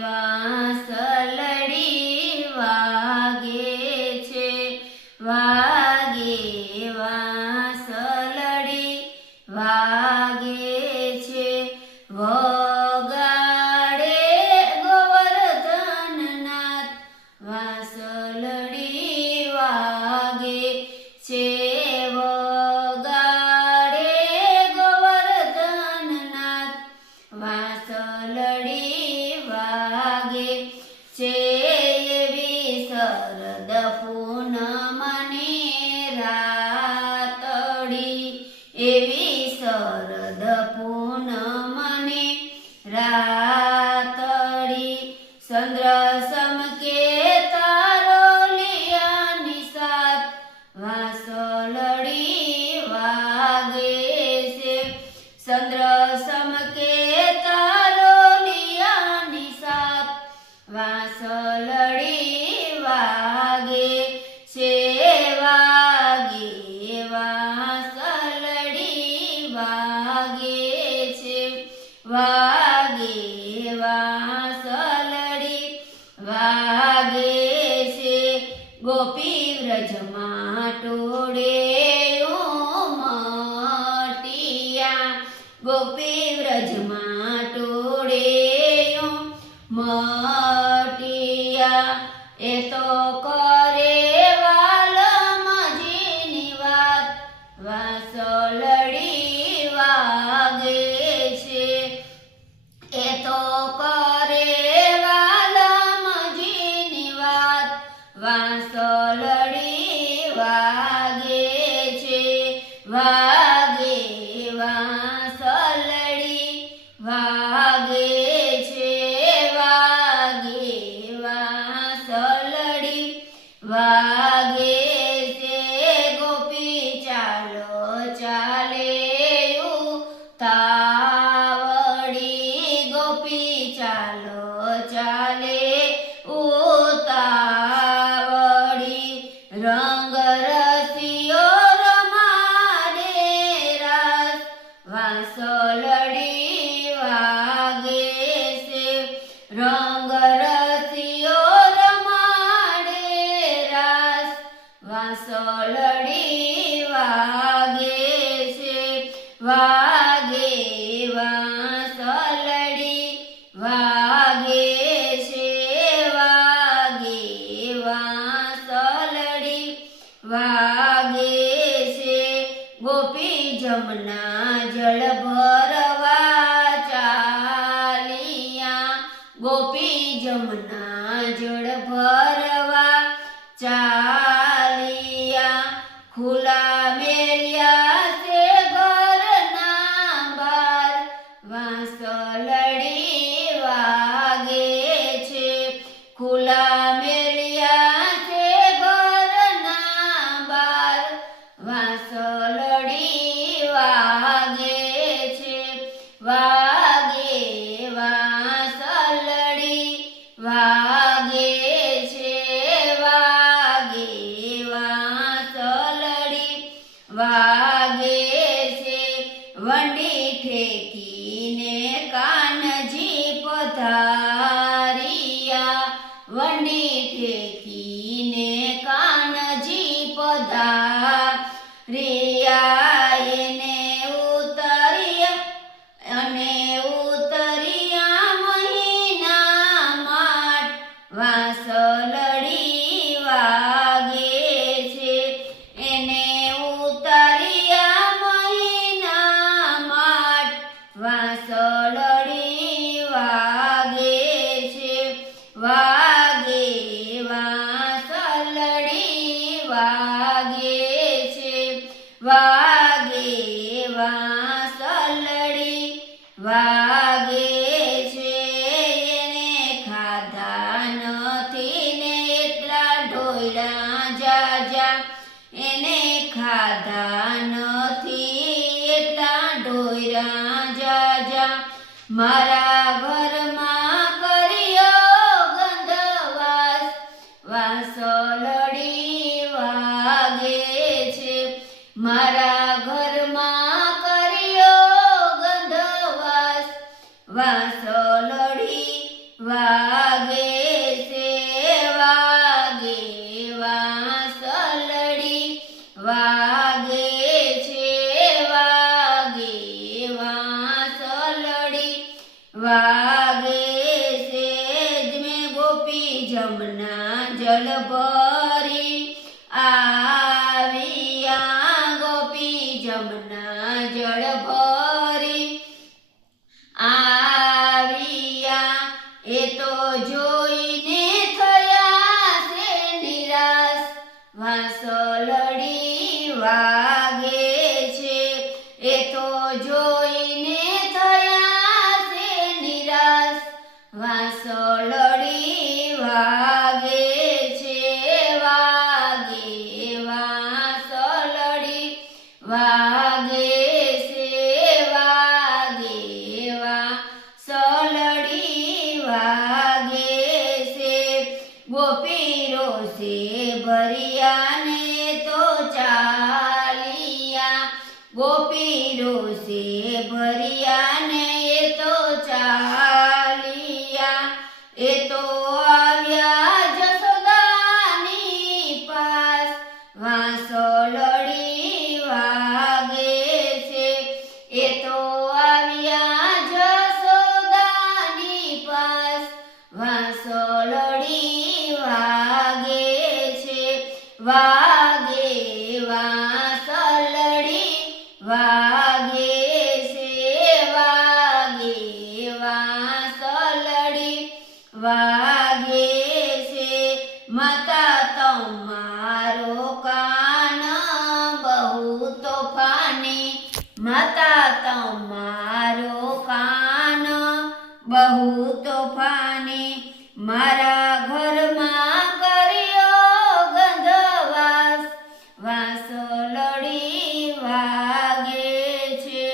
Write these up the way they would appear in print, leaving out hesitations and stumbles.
વાંસલડી વાગે છે, વાગે વાંસલડી વાગે છે, વગાડે ગોવર્ધનનાથ વાંસલડી વાગે છે, વગાડે ગોવર્ધનનાથ વાંસલડી વાગે છે, એવી શરદ પૂનમની રાતડી, એવી શરદ પૂનમની રાતડી, ચંદ્ર સમકે તારોલિયાની સાથ વાંસલડી વાગે છે, ચંદ્ર સમકે તારોલિયાની સાથ વાંસલડી વાગે છે, વાગે વાંસલડી વાગે છે, વાગે વાંસલડી વાગે છે, ગોપી વ્રજમાં ટોળે ઉમટ્યા, ગોપી વ્રજમાં ટોળે ઉમટ્યા, એ તો કરે વાલમજીની વાત વાંસલડી વાગે છે, એ તો કરે વાલમજીની વાત વાંસલડી વાગે છે, વાગે વાંસલડી વાગે છે, વાગે વાંસલડી વાગે છે, ગોપી ચાલો ચાલે ઉતાવળી, ગોપી ચાલો ચાલે ઉતાવળી, રંગ રસિયો રમાડે રાસ વાંસલડી વાગે છે, રંગ રસિયો રમાડે રાસ વાંસલડી વાગે છે, વાગે વાંસલડી વાગે છે, વાગે વાંસલડી વાગે છે, ગોપી જમના જળ ભરવા ચાલિયા, ગોપી જમના જળ ભરવા ચાલિયા, ખુલ્લા મેલ્યા છે ઘરના બાર વાંસલડી વાગે છે, ખુલ્લા મેલ્યા છે ઘરના બાર વાંસલડી વાગે છે, વાગે વાંસલડી વાગે છે, વાગે વાંસલડી વાગે છે, વંડી ઠેકીને કાનજી પધારિયા, વંડી ઠેકીને કાનજી પધારિયા, એને ઉતર્યા અને ઉતર્યા મહિના માટ વાંસલડી વાગે છે, એને ઉતર્યા મહિના માટ વાંસલડી વાગે છે, વાગે વાંસલડી વાગે છે, વાગે વાંસલડી વાગે છે, એને ખાધા નથી ને એટલા ઢોળ્યા જાજા, એને ખાધા નથી એટલા ઢોળ્યા જાજા, મારા ઘરમાં કર્યો ગંધવાસ વાંસલડી વાગે છે, મારા ઘરમાં કર્યો ગંધવાસ વાંસલડી વાગે છે વાગે વાંસલડી વાગે છે વાગે વાંસલડી વાગે છે મેં ગોપી જમના જલ ભરી આવ્યા ગોપી જમના જળ ભરી આવ્યા એ તો જોઈને થયા છે નિરાશ વાંસલડી વાગે છે એ તો જોઈને થયા છે નિરાશ વાંસલડી વાગે છે વાગે વાંસલડી વાગે છે વાગે વાંસલડી વાગે છે ગોપીરો છે ભરિયાને તો ચાલિયા ગોપીરો છે ભરિયાને તો ચાલિયા એ તો આવ્યા જશોદાની પાસ વાંસલડી વાગે છે એ તો આવ્યા જશોદાની પાસ વાંસલડી વાગે છે વાગે વાંસલડી વાગે છે વાગે વાંસલડી વાગે છે માતા તમારો કાન બહુ તોફાની માતા તમારો કાન બહુ તોફાની મારા ઘરમાં કર્યો ગંધવાસ વાંસલડી વાગે છે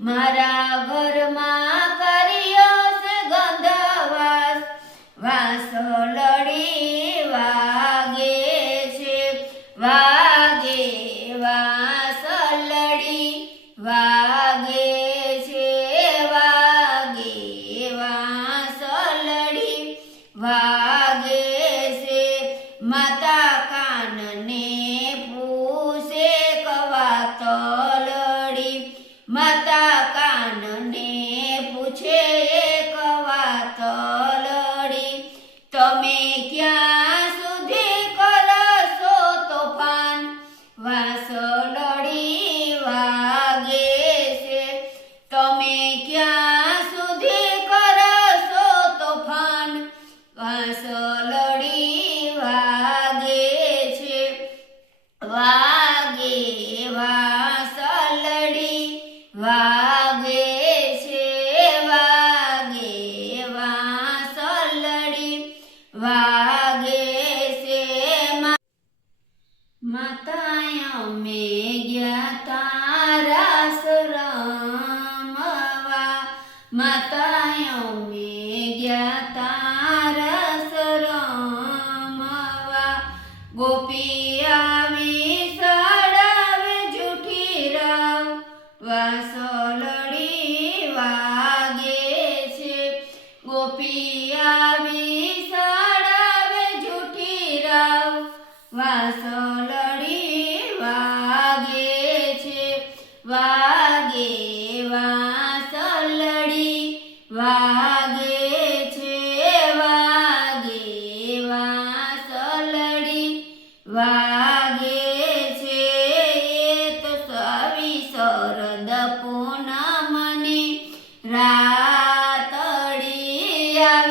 મારા ઘરમાં કર્યો છે ગંધવાસ વાંસલડી વાગે છે વાગે વાંસલડી વાગે છે વાગે વાંસલડી વાગે છે માતા કાનને પૂછે કવાતલડી માતા કાનને પૂછે કવાતલડી તમે ક્યાં સુધી કરશો તોફાન વાંસલડી વાગે છે તમે ક્યાં સુધી કરશો તોફાન વાંસલડી વાગે છે વાગે વાંસલડી વાગે છે વાગે વાંસલડી વાગે છે માતા અમે ગયા તારા રમવા માતા અમે ગયા તારા રમવા ગોપી આવી સડાવે જૂઠી રાવ વાંસલડી વાગે છે ગોપી આવી સડાવે જૂઠી રાવ વાંસલડી વાગે છે વાગે વાંસલડી વાગે છે વાગે વાંસલડી વાગે છે એ તો સવી શરદ પૂનમની રાતડી આવી